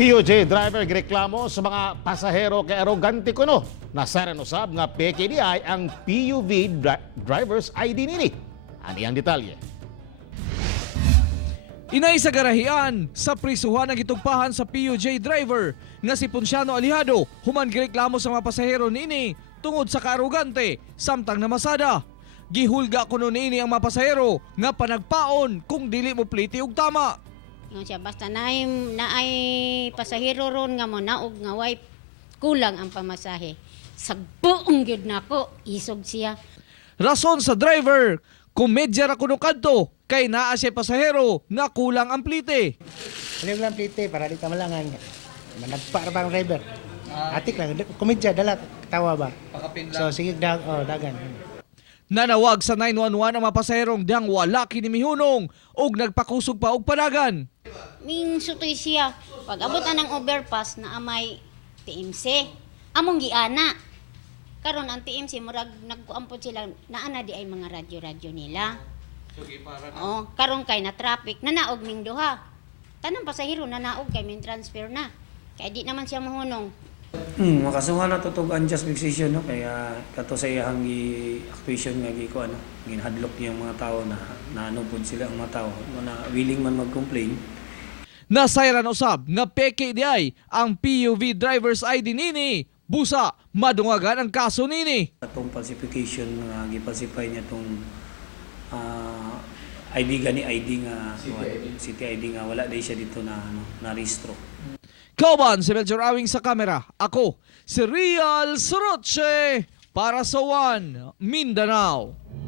PUJ driver Gireklamo sa mga pasahero kay Aroganteng kuno. Nasaran usab nga peke di ay ang PUV driver's ID nini. Ani ang detalye. Inay sa garahian sa prisuhan ang gitugpahan sa PUJ driver nga si Ponciano Alihado human gireklamo sa mga pasahero nini tungod sa kaarogante samtang namasada. Gihulga kuno nini ang mga pasahero nga panagpaon kung dili mo pliti og tama. Nga siya basta naay pasahero ron nga mo naog nga way kulang ang pamasahe. Sagpaon gyud nako isog siya. Rason sa driver kung medya ra kuno kadto kay naa siya pasahero nga kulang ang plite. Ano lang plite para di ka malangan. Managpa ra bang driver. Atik lang komedya dala tawa ba. So sige dagan. Nanawag sa 911 ang mga pasaherong dihang wala kini mihunong ug nagpakusog pa og panagan. Ming sutoy siya. Pag abot na ng overpass na amay TMC, among giana. Karon ang TMC murag nagkuampot sila naana di ay mga radyo-radyo nila. Oh, karon kay na traffic nanaog ming duha. Tanang pasahero nanaog kay min transfer na. Kay di naman siya mahunong. Makasuhan na to unjust vexation no kaya kato sa iyang actuation nga giko ano ginhadlok yung mga tao na naanupod sila ang mga tao na willing man mag-complain. Nasayran usab nga peke di ay ang PUV driver's ID nini busa madungagan ang kaso nini. Atong falsification nga gipalsify niya tong ID gani ID nga city ID nga wala day siya dito na na rehistro. Kauban si Melchor Awing sa kamera. Ako si Real Soroche para sa One Mindanao.